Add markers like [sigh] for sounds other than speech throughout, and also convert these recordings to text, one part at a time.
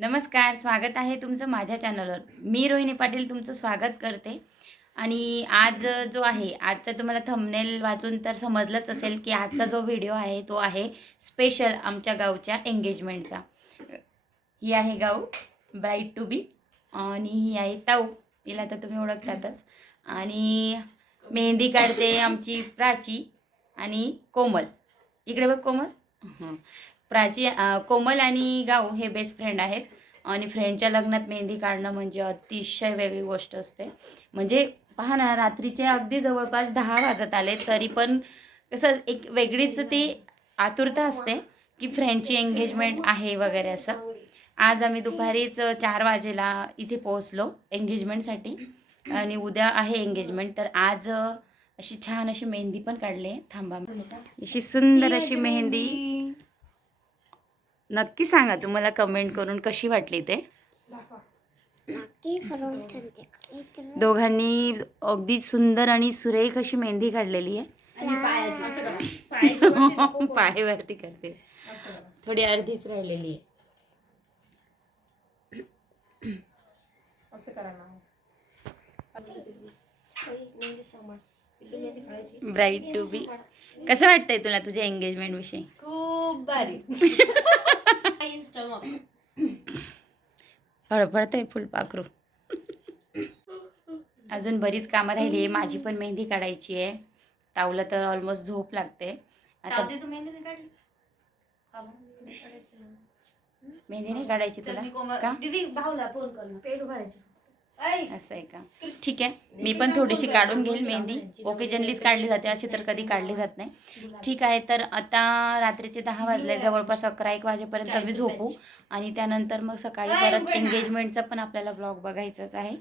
नमस्कार स्वागत आहे तुमचं माझ्या चॅनलवर मी रोहिणी पाटील तुमचं स्वागत करते. आणि आज जो आहे आजचा तुम्हाला थंबनेल वाचून तर समजलंच असेल की आजचा जो व्हिडिओ आहे तो आहे स्पेशल आमच्या गावच्या एंगेजमेंटचा ही आहे गाव ब्राईट टू बी आणि ही आहे ताऊ. तिला तर तुम्ही ओळखतातच. आणि मेहंदी काढते आमची प्राची आणि कोमल. इकडे बघ कोमल. प्राची कोमल आणि गाऊ हे बेस्ट फ्रेंड आहेत. आणि फ्रेंडच्या लग्नात मेहंदी काढणं म्हणजे अतिशय वेगळी गोष्ट असते. म्हणजे पहा ना रात्रीचे अगदी जवळपास दहा वाजत आले तरी पण कसं एक वेगळीच ती आतुरता असते की फ्रेंडची एंगेजमेंट आहे वगैरे असं. आज आम्ही दुपारीच चार वाजेला इथे पोहोचलो एंगेजमेंटसाठी आणि उद्या आहे एंगेजमेंट तर आज अशी छान अशी मेहंदी पण काढली आहे. थांबा अशी सुंदर अशी मेहंदी. नक्की सांगा तुम्हाला कमेंट करून कशी वाटली ते? दोघांनी अगदी सुंदर आणि सुरेख अशी मेहंदी काढलेली आहे. [laughs] पायावरती करते. थोडी अर्धीच राहिलेली आहे. ब्राईट टू बी कसं वाटतंय तुला तुझ्या एंगेजमेंट विषयी? खूप भारी. [laughs] मग. फळफळतंय फुलपाखरू अजून बरीच कामं राहिली आहे. माझी पण मेहंदी काढायची आहे. तावला तर ऑलमोस्ट झोप लागते. आता मेहंदी नाही काढायची. तुला? दीदी भाऊला फोन कर ना पेरू भरायचे ऐ, असं आहे का? ठीक आहे. मी पण थोडीशी काढून घेईल मेहंदी. ओकेजनलीच काढली जाते अशी तर कधी काढली जात नाही. ठीक आहे तर आता रात्रीचे दहा वाजले जवळपास अकरा एक वाजेपर्यंत मी झोपू. आणि त्यानंतर मग सकाळी परत एंगेजमेंटचा पण आपल्याला ब्लॉग बघायचाच आहे.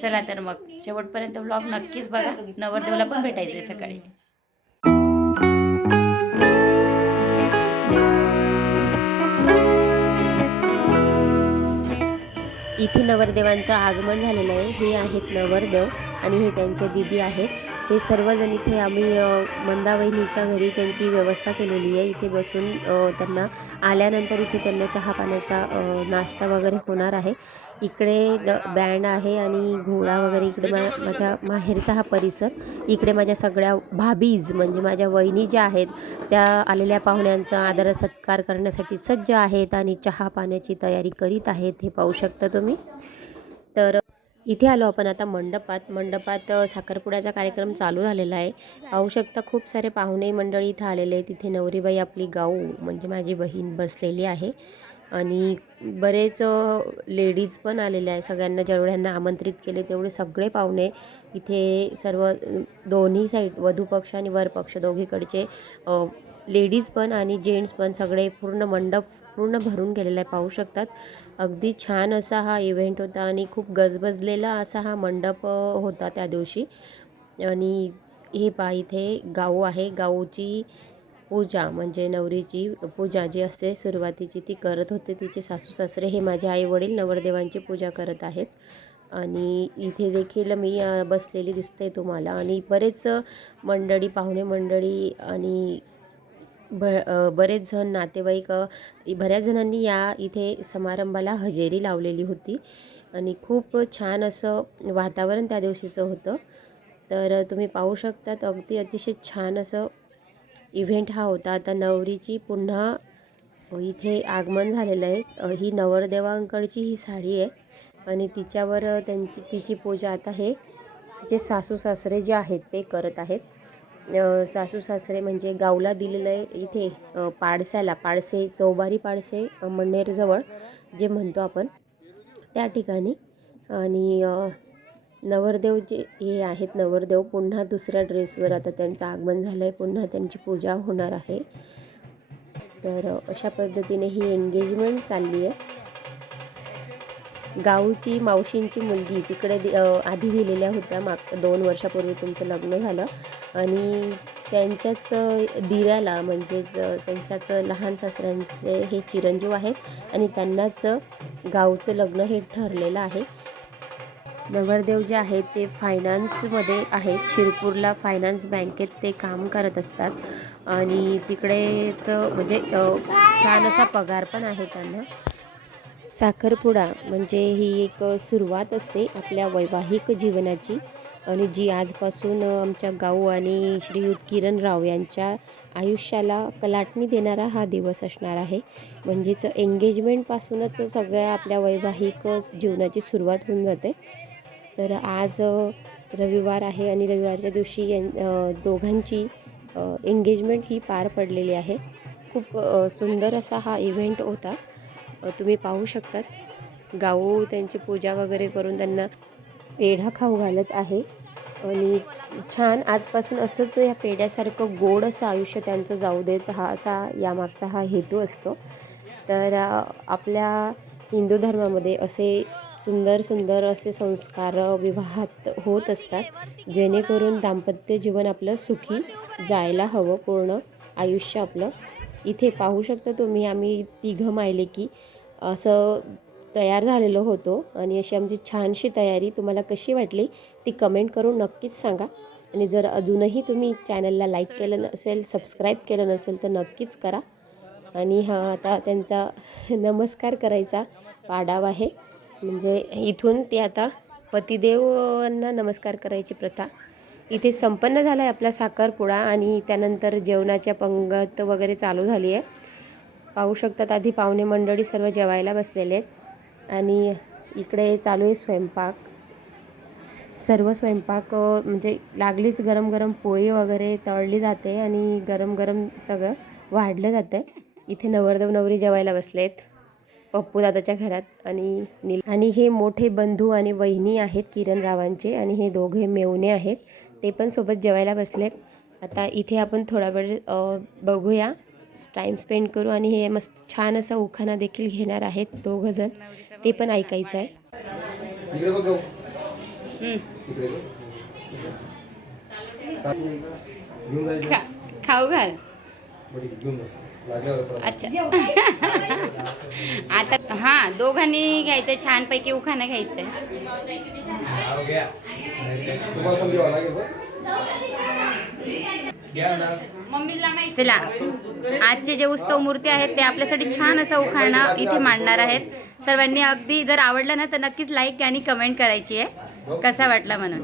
चला तर मग शेवटपर्यंत ब्लॉग नक्कीच बघा. नवरदेवला पण भेटायचं आहे सकाळी. इथे नवरदेवांचं आगमन झालेलं आहे. हे आहेत नवरदेव. आणि हे त्यांचे दिदी आहेत. हे सर्वजण इथे आम्ही मंदावहिनीच्या घरी त्यांची व्यवस्था केलेली आहे. इथे बसून त्यांना आल्यानंतर इथे त्यांना चहा पाण्याचा नाश्ता वगैरे होणार आहे. इकडे बँड आहे आणि घोडा वगैरे इकडे मा माझ्या माहेरचा हा परिसर. इकडे माझ्या सगळ्या भाबीज म्हणजे माझ्या वहिनी ज्या आहेत त्या आलेल्या पाहुण्यांचा आदर सत्कार करण्यासाठी सज्ज आहेत आणि चहा पाण्याची तयारी करीत आहेत हे पाहू शकता तुम्ही. तर इथे आलो आपण आता मंडपात. मंडपात साखरपुड्याचा कार्यक्रम चालू झालेला आहे. पाहू शकता खूप सारे पाहुणे मंडळी इथं आलेले आहे तिथे नवरीबाई आपली गाऊ म्हणजे माझी बहीण बसलेली आहे. आणि बरेच लेडीज पण आलेल्या आहे सगळ्यांना जेवढ्यांना आमंत्रित केले तेवढे सगळे पाहुणे इथे सर्व दोन्ही साईड वधू पक्ष आणि वर पक्ष दोघीकडचे लेडीज पण आणि जेंट्स पण सगळे पूर्ण मंडप पूर्ण भरून गेलेला आहे पाहू शकतात. अगदी छान असा हा इव्हेंट होता आणि खूप गजबजलेला असा हा मंडप होता त्या दिवशी. आणि हे पा इथे गाऊ आहे. गाऊची पूजा म्हणजे नवरीची पूजा जी असते सुरुवातीची ती करत होते तिचे सासू सासरे. हे माझे आई वडील नवरदेवांची पूजा करत आहेत. आणि इथे देखील मी बसलेली दिसते तुम्हाला. आणि बरेच मंडळी पाहुणे मंडळी आणि ब बरेच जण नातेवाईक बऱ्याच जणांनी या इथे समारंभाला हजेरी लावलेली होती. आणि खूप छान असं वातावरण त्या दिवशीचं होतं. तर तुम्ही पाहू शकतात अगदी अतिशय छान असं इव्हेंट हा होता. आता नवरीची पुन्हा इथे आगमन झालेलं आहे. ही नवरदेवांकडची ही साडी आहे. आणि तिच्यावर त्यांची तिची पूजा आता हे तिचे सासू सासरे जे आहेत ते करत आहेत. सासू सासरे म्हणजे गावला दिलेलं आहे इथे अ, पाडस्याला पाडसे चौबारी पाडसे मंडेरजवळ जे म्हणतो आपण. त्या ठिकाणी आणि नवरदेव जे हे आहेत नवरदेव पुन्हा दुसऱ्या ड्रेसवर आता त्यांचं आगमन झालं आहे पुन्हा त्यांची पूजा होणार आहे. तर अशा पद्धतीने ही एंगेजमेंट चालली आहे. गावची मावशींची मुलगी तिकडे दि- आधी दिलेल्या होत्या माग दोन वर्षापूर्वी त्यांचं लग्न झालं. आणि त्यांच्याच दिराला म्हणजेच त्यांच्याच लहान सासऱ्यांचे हे चिरंजीव आहेत आणि त्यांनाच गावचं लग्न हे ठरलेलं आहे. नवरदेव जे आहेत ते फायनान्समध्ये आहेत. शिरपूरला फायनान्स बँकेत ते काम करत असतात. आणि तिकडेच म्हणजे छान असा पगार पण आहे त्यांना. साखरपुडा म्हणजे ही एक सुरुवात असते आपल्या वैवाहिक जीवनाची. आणि जी आजपासून आमच्या गाऊ आणि श्रीयुत किरण राव यांच्या आयुष्याला कलाटणी देणारा हा दिवस असणार आहे. म्हणजेच एंगेजमेंटपासूनच सगळ्या आपल्या वैवाहिक जीवनाची सुरुवात होऊन जाते. तर आज रविवार आहे आणि रविवारच्या दिवशी यां दोघांची एंगेजमेंट ही पार पडलेली आहे. खूप सुंदर असा हा इव्हेंट होता. तुम्ही पाहू शकतात. गाऊ त्यांची पूजा वगैरे करून त्यांना पेढा खाऊ घालत आहे. आणि छान आजपासून असंच या पेढ्यासारखं गोड असं आयुष्य त्यांचं जाऊ देत हा असा यामागचा हा हेतू असतो. तर आपल्या हिंदू धर्मामध्ये असे सुंदर सुंदर असे संस्कार विवाहात होत असतात जेणेकरून दाम्पत्य जीवन आपलं सुखी जायला हवं पूर्ण आयुष्य आपलं. इथे पाहू शकता तुम्ही आम्ही तिघं मायले की असं तयार झालेलो होतो आणि अशी आमची छानशी तयारी तुम्हाला कशी वाटली ती कमेंट करून नक्कीच सांगा. आणि जर अजूनही तुम्ही चॅनलला लाईक केलं नसेल सबस्क्राईब केलं नसेल तर नक्कीच करा. आणि हा आता त्यांचा नमस्कार करायचा पाडाव आहे. म्हणजे इथून ते आता पतिदेवांना नमस्कार करायची प्रथा. इथे संपन्न झाला आहे आपला साखरपुडा आणि त्यानंतर जेवणाच्या पंगत वगैरे चालू झाली आहे पाहू शकतात. आधी पाहुणे मंडळी सर्व जेवायला बसलेले आहेत. आणि इकडे चालू आहे स्वयंपाक. सर्व स्वयंपाक म्हणजे लागलीच गरम गरम पोळी वगैरे तळली जाते आणि गरम गरम सगळं वाढलं जातं. इथे नवरदेव नवरी जेवायला बसलेत पप्पू दादाच्या घरात आणि नील. आणि हे मोठे बंधू आणि वहिनी आहेत किरण रावांचे आणि हे दोघे मेवणे आहेत. ते पण सोबत जेवायला बसलेत. आता इथे आपण थोडा वेळ बघूया. टाईम स्पेंड करू आणि हे मस्त छान असा उखाणा देखील घेणार आहेत दोघं जण ते पण ऐकायचं आहे. खाऊ घाल. अच्छा. [laughs] आता हा दोघांनी घ्यायचंय छानपैकी उखाणं घ्यायचंय. तुम्हाला चला. आजचे जे उत्सव मूर्ती आहेत ते आपल्यासाठी छान असं उखाणं इथे मांडणार आहेत. सर्वांनी अगदी जर आवडलं ना तर नक्कीच लाईक आणि कमेंट करायची आहे. कसा वाटला म्हणून?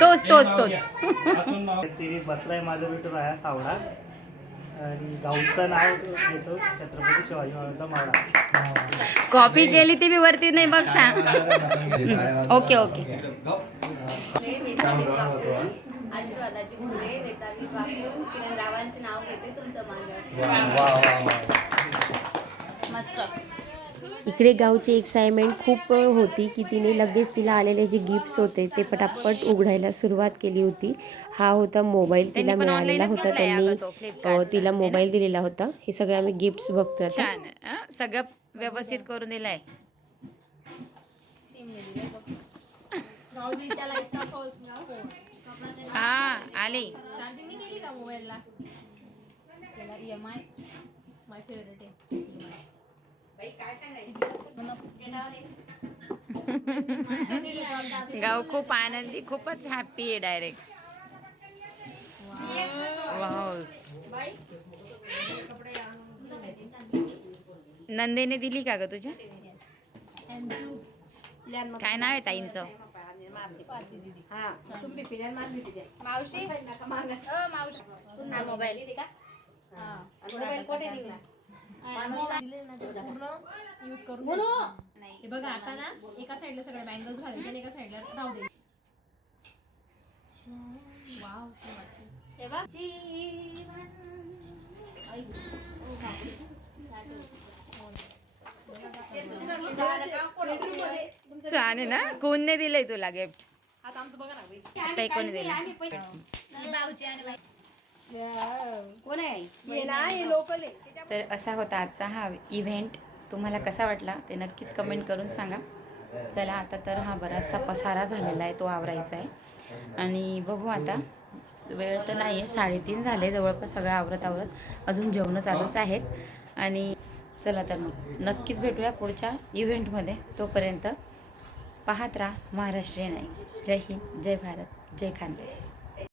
तोच तोच तोच. बसलाय माझा विठू राया सावडा आणि गावचं नाव घेतो छत्रपती शिवाजी महाराजांचा मावळा. कॉपी केली ती मी वरती नाही बघता. [laughs] Okay okay. आशीर्वादाची फुले वेचावी किरण रावांचे नाव घेते तुमचं. मस्त. इकडे गावची एक्साइटमेंट खूप होती की तिने लगेच तिला आलेले जे गिफ्ट्स होते ते पटापट उघडायला सुरुवात केली होती. हा होता मोबाईल तिला मिळालेला होता. त्यांनी तिला? मोबाईल दिलेला होता. हे सगळे आम्ही गिफ्ट्स बघतो? सगळं व्यवस्थित करून दिलंय. [laughs] हा आली. चार्जिंग नाही केली का मोबाईलला केला E M I my favourite आहे. EMI. [laughs] गाव खूप आनंदी खूपच हॅपी आहे डायरेक्ट वाव नंदेने दिली का ग तुझ्या काय नाव आहे ताईंचं? मावशी? अ, मावशी. हा मोबाईल पूर्ण यूज करून हे बघा आता ना एका साईडला सगळे बँगल्स घालायचे आणि एका साईडला राहू दे. वाव हे बघ. जीवन. छान आहे ना? कोणने दिलंय तुला गिफ्ट आता आमचं बघा ना आता हे कोणी दिलं. भाऊजी आणि बाई. हे ना हे लोकल आहे. तर असा होता आजचा हा इव्हेंट तुम्हाला कसा वाटला ते नक्कीच कमेंट करून सांगा. चला आता तर हा बराचसा पसारा झालेला आहे तो आवरायचा आहे. आणि बघू आता वेळ तर नाही आहे साडेतीन झाले जवळपास सगळं आवरत आवरत. अजून जेवणं चालूच आहेत. आणि चला तर मग नक्कीच भेटूया पुढच्या इव्हेंटमध्ये तोपर्यंत. पाहत राहा महाराष्ट्रीयन आहे जय हिंद जय भारत जय खानदेश.